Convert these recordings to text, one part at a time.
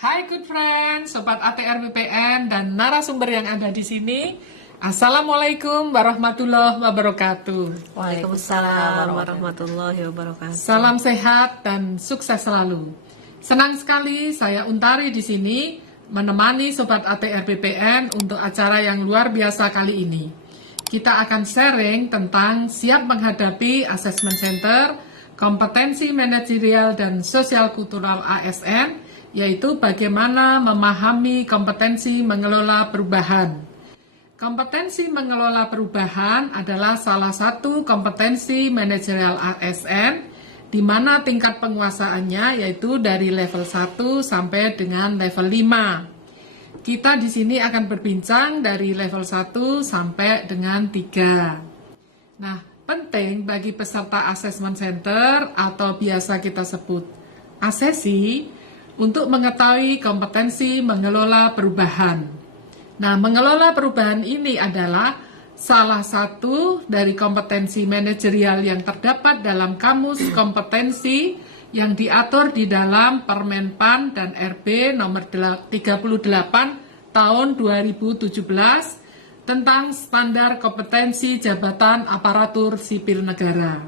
Hai good friends, Sobat ATR BPN dan narasumber yang ada di sini. Assalamualaikum warahmatullahi wabarakatuh. Waalaikumsalam warahmatullahi wabarakatuh. Salam sehat dan sukses selalu. Senang sekali saya Untari di sini menemani Sobat ATR BPN untuk acara yang luar biasa kali ini. Kita akan sharing tentang siap menghadapi Assessment Center, kompetensi manajerial dan sosial kultural ASN, yaitu bagaimana memahami kompetensi mengelola perubahan. Kompetensi mengelola perubahan adalah salah satu kompetensi manajerial ASN, di mana tingkat penguasaannya yaitu dari level 1 sampai dengan level 5. Kita di sini akan berbincang dari level 1 sampai dengan 3. Nah, penting bagi peserta assessment center atau biasa kita sebut asesi untuk mengetahui kompetensi mengelola perubahan. Nah, mengelola perubahan ini adalah salah satu dari kompetensi manajerial yang terdapat dalam kamus kompetensi yang diatur di dalam Permenpan dan RB nomor 38 tahun 2017 tentang standar kompetensi jabatan aparatur sipil negara.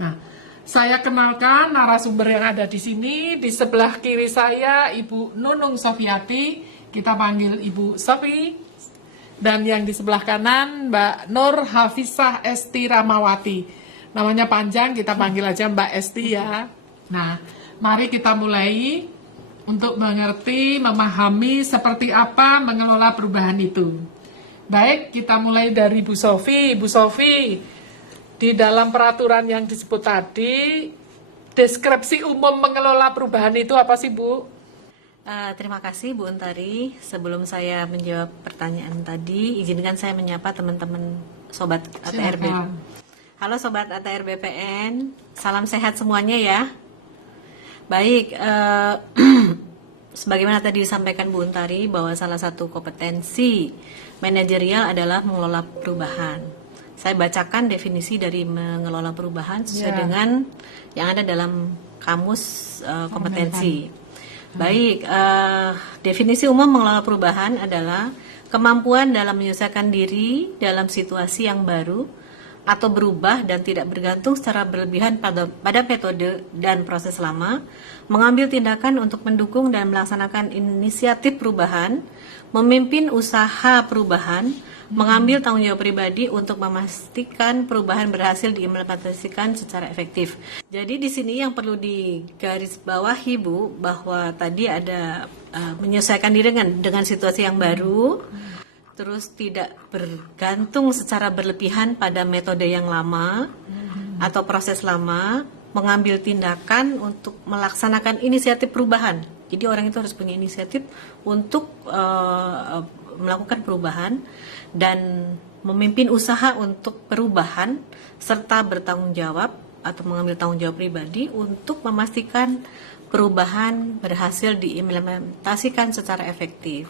Nah, saya kenalkan narasumber yang ada di sini. Di sebelah kiri saya Ibu Nunung Sofiati, kita panggil Ibu Sofi. Dan yang di sebelah kanan Mbak Nur Hafizah Esti Ramawati. Namanya panjang, kita panggil aja Mbak Esti ya. Nah, mari kita mulai untuk mengerti, memahami seperti apa mengelola perubahan itu. Baik, kita mulai dari Bu Sofi. Bu Sofi, di dalam peraturan yang disebut tadi, deskripsi umum mengelola perubahan itu apa sih, Bu? Terima kasih Bu Untari. Sebelum saya menjawab pertanyaan tadi, izinkan saya menyapa teman-teman Sobat ATR BPN. Halo Sobat ATR BPN, salam sehat semuanya ya. Baik, sebagaimana tadi disampaikan Bu Untari bahwa salah satu kompetensi manajerial adalah mengelola perubahan. Saya bacakan definisi dari mengelola perubahan sesuai dengan yang ada dalam kamus kompetensi. Baik, definisi umum mengelola perubahan adalah kemampuan dalam menyelesaikan diri dalam situasi yang baru atau berubah dan tidak bergantung secara berlebihan pada metode dan proses lama, mengambil tindakan untuk mendukung dan melaksanakan inisiatif perubahan, memimpin usaha perubahan, mengambil tanggung jawab pribadi untuk memastikan perubahan berhasil diimplementasikan secara efektif. Jadi di sini yang perlu digarisbawahi Bu, bahwa tadi ada menyesuaikan diri dengan situasi yang baru, terus tidak bergantung secara berlebihan pada metode yang lama atau proses lama, mengambil tindakan untuk melaksanakan inisiatif perubahan. Jadi orang itu harus punya inisiatif untuk melakukan perubahan dan memimpin usaha untuk perubahan serta bertanggung jawab atau mengambil tanggung jawab pribadi untuk memastikan perubahan berhasil diimplementasikan secara efektif.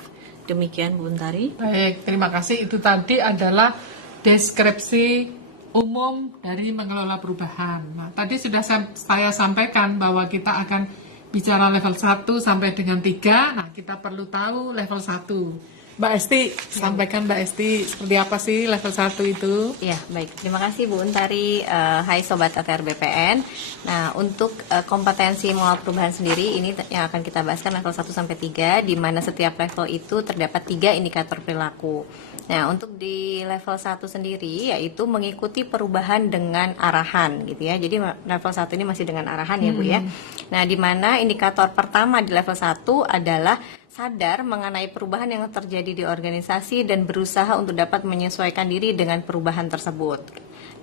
Demikian Bu Untari. Baik, terima kasih. Itu tadi adalah deskripsi umum dari mengelola perubahan. Nah, tadi sudah saya sampaikan bahwa kita akan bicara level 1 sampai dengan 3. Nah, kita perlu tahu level 1. Mbak Esti, sampaikan Mbak Esti, seperti apa sih level 1 itu? Ya, baik. Terima kasih Bu Untari. Hai Sobat ATR BPN. Nah, untuk kompetensi mengelola perubahan sendiri, ini yang akan kita bahaskan level 1 sampai 3, di mana setiap level itu terdapat 3 indikator perilaku. Nah, untuk di level 1 sendiri, yaitu mengikuti perubahan dengan arahan, gitu ya. Jadi level 1 ini masih dengan arahan ya Bu ya. Nah, di mana indikator pertama di level 1 adalah sadar mengenai perubahan yang terjadi di organisasi dan berusaha untuk dapat menyesuaikan diri dengan perubahan tersebut.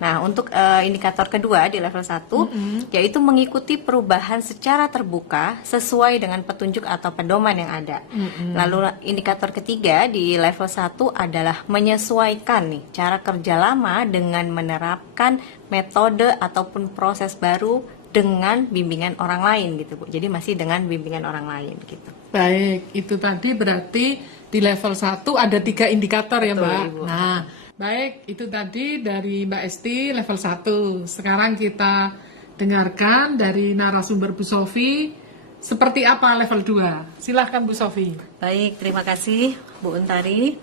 Nah, untuk indikator kedua di level 1, yaitu mengikuti perubahan secara terbuka sesuai dengan petunjuk atau pedoman yang ada. Lalu indikator ketiga di level 1 adalah menyesuaikan nih cara kerja lama dengan menerapkan metode ataupun proses baru dengan bimbingan orang lain gitu Bu. Jadi masih dengan bimbingan orang lain gitu. Baik, itu tadi berarti di level 1 ada 3 indikator ya Mbak. Ibu. Nah, baik, itu tadi dari Mbak Esti level 1. Sekarang kita dengarkan dari narasumber Bu Sofi seperti apa level 2? Silahkan Bu Sofi. Baik, terima kasih Bu Untari.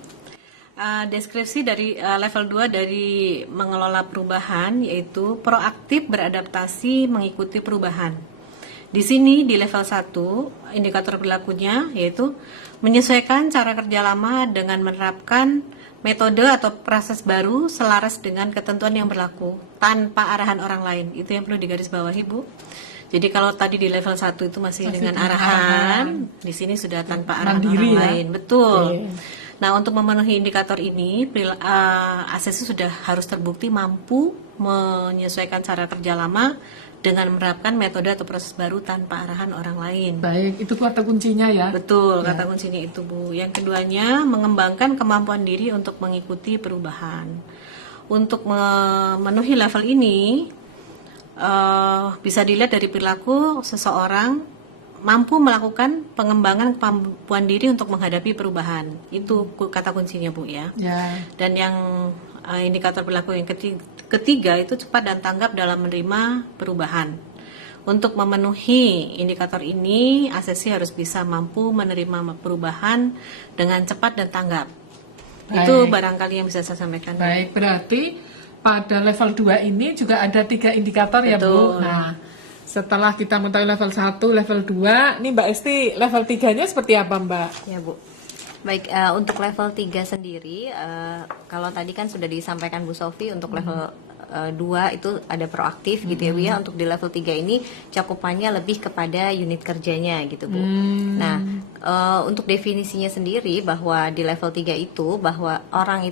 Deskripsi dari level 2 dari mengelola perubahan yaitu proaktif beradaptasi mengikuti perubahan. Di sini di level 1 indikator perilakunya yaitu menyesuaikan cara kerja lama dengan menerapkan metode atau proses baru selaras dengan ketentuan yang berlaku tanpa arahan orang lain. Itu yang perlu digarisbawahi, Bu. Jadi kalau tadi di level 1 itu masih dengan arahan, di sini sudah tanpa arahan Mandiri, orang ya? lain. Betul. Oke. Nah, untuk memenuhi indikator ini, ACC sudah harus terbukti mampu menyesuaikan cara kerja lama dengan menerapkan metode atau proses baru tanpa arahan orang lain. Baik, itu kata kuncinya ya. Betul, kata kuncinya itu, Bu. Yang keduanya, mengembangkan kemampuan diri untuk mengikuti perubahan. Untuk memenuhi level ini, bisa dilihat dari perilaku seseorang mampu melakukan pengembangan kemampuan diri untuk menghadapi perubahan. Itu kata kuncinya, Bu, ya. Ya. Dan yang indikator perilaku yang ketiga itu cepat dan tanggap dalam menerima perubahan. Untuk memenuhi indikator ini, ACC harus bisa mampu menerima perubahan dengan cepat dan tanggap. Itu barangkali yang bisa saya sampaikan. Baik, berarti pada level 2 ini juga ada 3 indikator ya, Bu. Betul. Nah, setelah kita mengetahui level 1, level 2, ini Mbak Esti level 3-nya seperti apa, Mbak? Ya, Bu. Baik, untuk level 3 sendiri, kalau tadi kan sudah disampaikan Bu Sofi, untuk level 2 itu ada proaktif gitu ya Bu ya. Untuk di level 3 ini cakupannya lebih kepada unit kerjanya gitu Bu. Nah, untuk definisinya sendiri bahwa di level 3 itu bahwa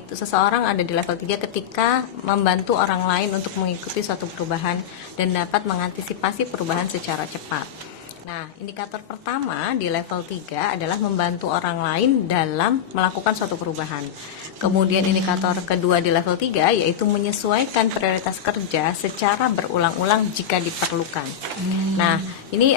seseorang ada di level 3 ketika membantu orang lain untuk mengikuti suatu perubahan dan dapat mengantisipasi perubahan secara cepat. Nah, indikator pertama di level 3 adalah membantu orang lain dalam melakukan suatu perubahan. Kemudian indikator kedua di level 3 yaitu menyesuaikan prioritas kerja secara berulang-ulang jika diperlukan. Nah, ini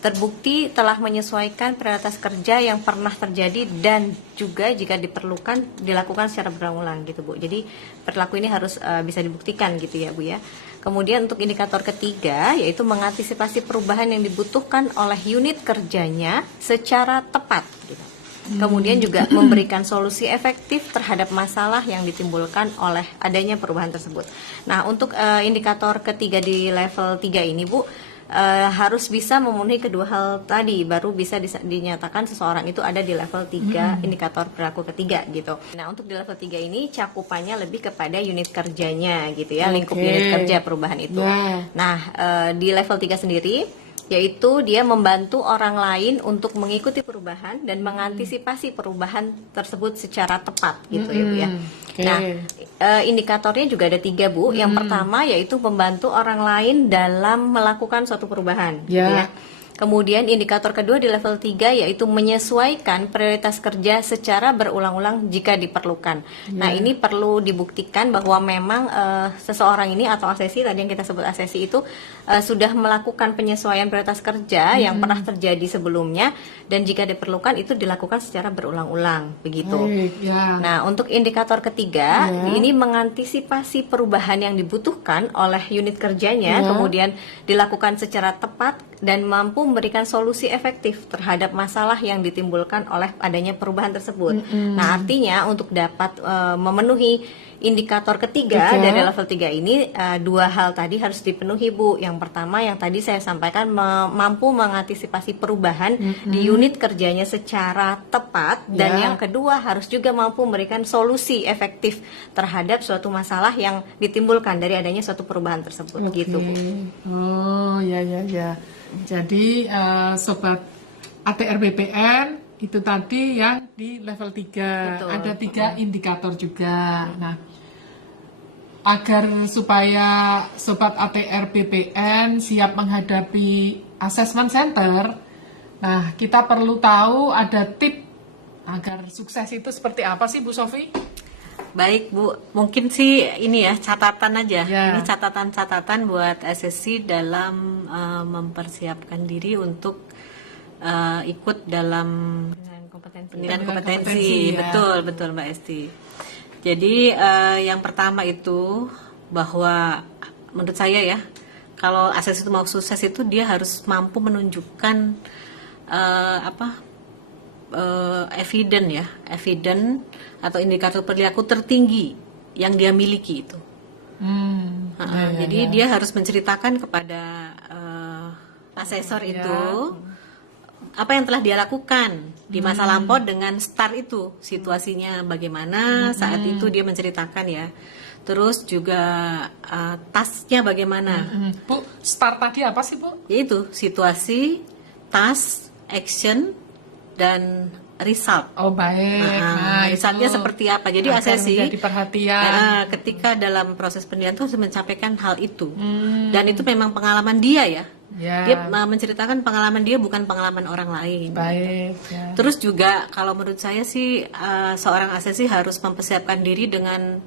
terbukti telah menyesuaikan prioritas kerja yang pernah terjadi dan juga jika diperlukan dilakukan secara berulang-ulang gitu Bu. Jadi perilaku ini harus bisa dibuktikan gitu ya Bu ya. Kemudian untuk indikator ketiga yaitu mengantisipasi perubahan yang dibutuhkan oleh unit kerjanya secara tepat gitu. Kemudian juga memberikan solusi efektif terhadap masalah yang ditimbulkan oleh adanya perubahan tersebut. Nah, untuk indikator ketiga di level 3 ini Bu, harus bisa memenuhi kedua hal tadi baru bisa dinyatakan seseorang itu ada di level 3 indikator perilaku ketiga gitu. Nah, untuk di level 3 ini cakupannya lebih kepada unit kerjanya gitu ya, lingkup unit kerja perubahan itu. Nah, di level 3 sendiri yaitu dia membantu orang lain untuk mengikuti perubahan dan mengantisipasi perubahan tersebut secara tepat gitu ya Bu ya. Nah, indikatornya juga ada 3 Bu. Yang pertama yaitu membantu orang lain dalam melakukan suatu perubahan gitu ya. Kemudian indikator kedua di level 3 yaitu menyesuaikan prioritas kerja secara berulang-ulang jika diperlukan. Nah, ini perlu dibuktikan bahwa memang seseorang ini atau ACC tadi yang kita sebut ACC itu sudah melakukan penyesuaian prioritas kerja yang pernah terjadi sebelumnya dan jika diperlukan itu dilakukan secara berulang-ulang begitu. Nah, untuk indikator ketiga ini mengantisipasi perubahan yang dibutuhkan oleh unit kerjanya kemudian dilakukan secara tepat dan mampu memberikan solusi efektif terhadap masalah yang ditimbulkan oleh adanya perubahan tersebut. Nah, artinya untuk dapat memenuhi indikator ketiga dari level 3 ini 2 hal tadi harus dipenuhi Bu. Yang pertama yang tadi saya sampaikan mampu mengantisipasi perubahan di unit kerjanya secara tepat dan yang kedua harus juga mampu memberikan solusi efektif terhadap suatu masalah yang ditimbulkan dari adanya suatu perubahan tersebut gitu Bu. Oh, ya. Jadi sobat ATR BPN itu tadi yang di level 3. Betul. Ada 3 indikator juga. Nah, agar supaya sobat ATR BPN siap menghadapi assessment center, nah kita perlu tahu ada tip agar sukses itu seperti apa sih Bu Sofi? Baik Bu, mungkin sih ini ya catatan aja. Ini catatan-catatan buat SSC dalam mempersiapkan diri untuk ikut dalam penilaian kompetensi. Betul Mbak Esti. Jadi yang pertama itu bahwa menurut saya ya kalau ASES itu mau sukses itu dia harus mampu menunjukkan evidence atau indikator perilaku tertinggi yang dia miliki itu. Jadi dia harus menceritakan kepada asesor itu apa yang telah dia lakukan di masa lampau dengan start itu, situasinya bagaimana saat itu dia menceritakan ya. Terus juga tasknya bagaimana. Bu, start tadi apa sih, Bu? Yaitu situasi, task, action, dan result. Oh, baik. Resultnya itu seperti apa? Jadi agar asesi menjadi perhatian. ketika dalam proses penilaian itu harus mencapai hal itu. Dan itu memang pengalaman dia ya. Ya. Dia menceritakan pengalaman dia, bukan pengalaman orang lain. Baik. Ya. Terus juga kalau menurut saya sih seorang asesi harus mempersiapkan diri dengan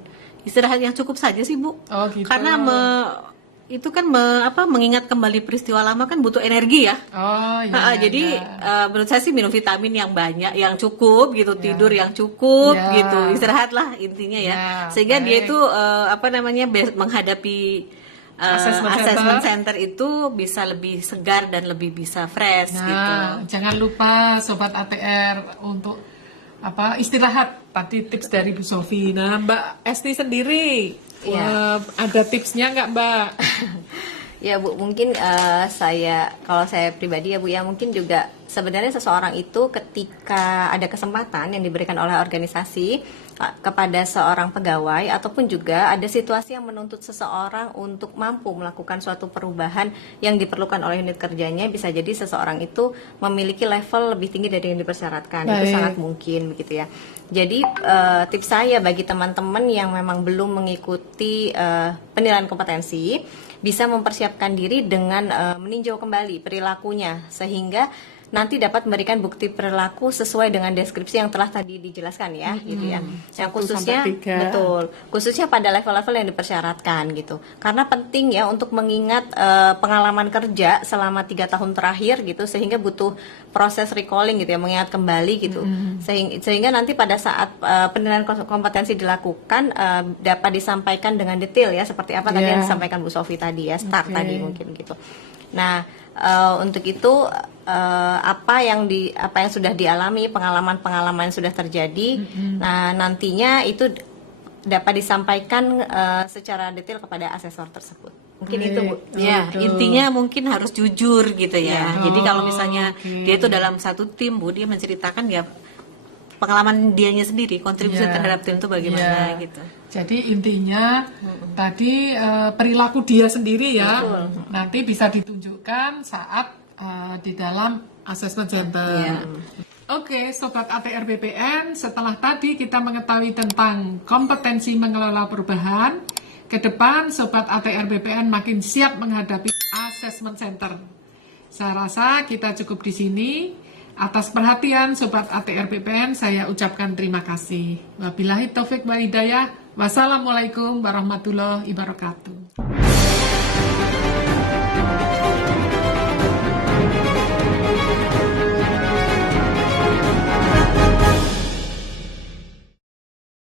istirahat yang cukup saja sih, Bu. Oh, gitu. Karena itu kan mengingat kembali peristiwa lama kan butuh energi ya. Oh, iya. Jadi menurut saya sih minum vitamin yang banyak, yang cukup gitu, tidur yang cukup gitu, istirahatlah intinya ya. Sehingga dia itu menghadapi assessment center itu bisa lebih segar dan lebih bisa fresh gitu. Jangan lupa Sobat ATR untuk istirahat. Tadi tips dari Bu Sofi. Nah, Mbak Esti sendiri ada tipsnya nggak, Mbak? Ya Bu, mungkin kalau saya pribadi ya Bu ya, mungkin juga sebenarnya seseorang itu ketika ada kesempatan yang diberikan oleh organisasi kepada seorang pegawai, ataupun juga ada situasi yang menuntut seseorang untuk mampu melakukan suatu perubahan yang diperlukan oleh unit kerjanya, bisa jadi seseorang itu memiliki level lebih tinggi dari yang dipersyaratkan. Itu sangat mungkin begitu ya. Jadi tips saya bagi teman-teman yang memang belum mengikuti penilaian kompetensi, bisa mempersiapkan diri dengan meninjau kembali perilakunya, sehingga nanti dapat memberikan bukti perilaku sesuai dengan deskripsi yang telah tadi dijelaskan ya, gitu ya. Yang khususnya khususnya pada level-level yang dipersyaratkan gitu. Karena penting ya untuk mengingat pengalaman kerja selama 3 tahun terakhir gitu, sehingga butuh proses recalling gitu ya, mengingat kembali gitu. Sehingga nanti pada saat penilaian kompetensi dilakukan dapat disampaikan dengan detail ya, seperti apa tadi yang disampaikan Bu Sofi tadi ya, start tadi mungkin gitu. Nah, untuk itu apa yang sudah dialami, pengalaman-pengalaman yang sudah terjadi, nah nantinya itu dapat disampaikan secara detail kepada asesor tersebut. Mungkin itu Bu. Ya, intinya mungkin harus jujur gitu ya. Jadi kalau misalnya dia itu dalam satu tim Bu, dia menceritakan ya pengalaman dianya sendiri, kontribusi terhadap tim itu bagaimana gitu. Jadi intinya tadi perilaku dia sendiri ya. Nanti bisa ditunjukkan saat di dalam assessment center. Oke, Sobat ATR BPN, setelah tadi kita mengetahui tentang kompetensi mengelola perubahan, ke depan Sobat ATR BPN makin siap menghadapi assessment center. Saya rasa kita cukup di sini. Atas perhatian Sobat ATR BPN, saya ucapkan terima kasih. Wabillahi taufik wal hidayah. Wassalamualaikum warahmatullahi wabarakatuh.